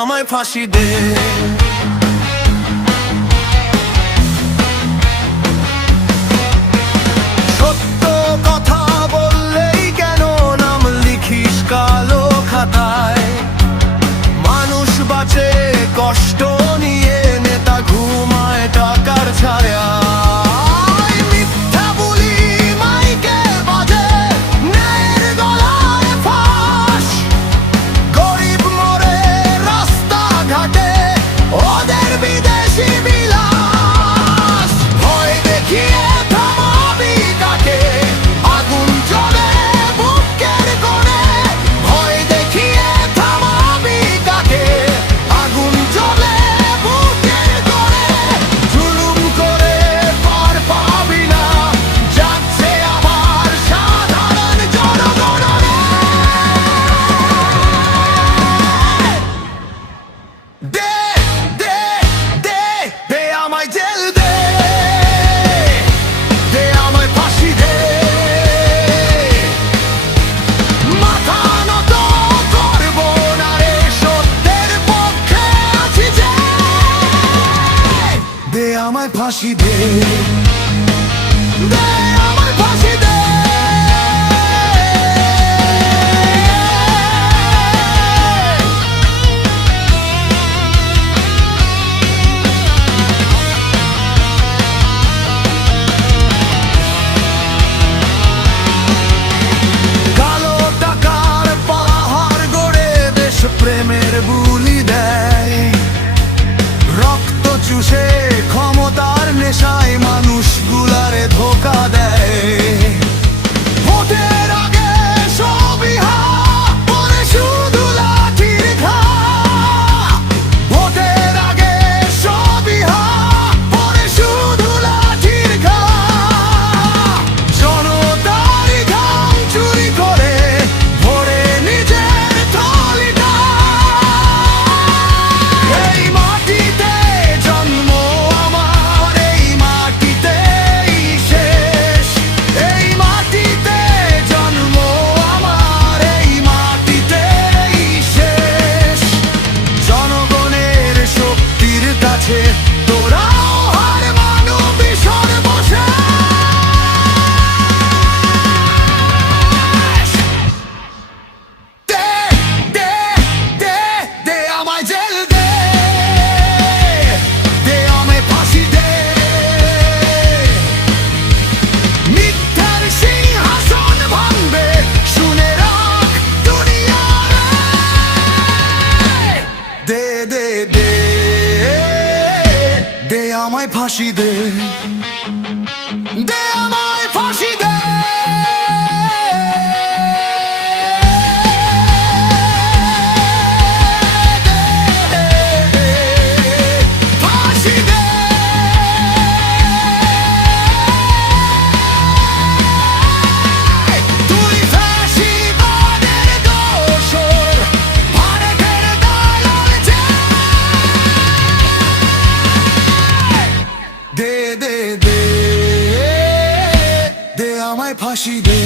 আমায় ফাঁসি দে। সত্য কথা বললেই কেন নাম লিখিস কালো খাতায়? মানুষ বাঁচে কষ্ট নিয়ে, নেতা ঘুমায় টাকার ছায়া। আমায় ফাঁসি দে, দে আমায় ফাঁসি দে। কালো টাকার পাহাড় গড়ে দেশ প্রেমের বুলি দেয়, রক্ত চুষে ক্ষমতার নেশায় মানুষগুলারে ধোকা দেয়। ভোটের আগে সবই হা, পরে শুধু লাঠির ঘা। ভোটের আগে সবই হা, পরে শুধু লাঠির ঘা। জনতার ঘাম চুরি করে ভরে নিজের থলিটা। এই মাটিতে জন্ম আমার, এই মাটিতেই শেষ। এই মাটিতে জন্ম আমার, এই মাটিতেই শেষ। জনগণের শক্তির কাছে তোরাও হার মানবি সর্বশেষ। দে দে দে দে আমায় জেল দে, দে আমায় ফাঁসি দে। মিথ্যার সিংহাসন ভাঙবে, শুনে রাখ দুনিয়া রে। দে দে দে দে আমায় ফাঁসি দে, দে আমায় ফাঁসি দে। ফাঁসি দে। তুই ফাঁসিবাদের দোসর, ভারতের দালাল যে। দে দে দে দে আমায় ফাঁসি দে।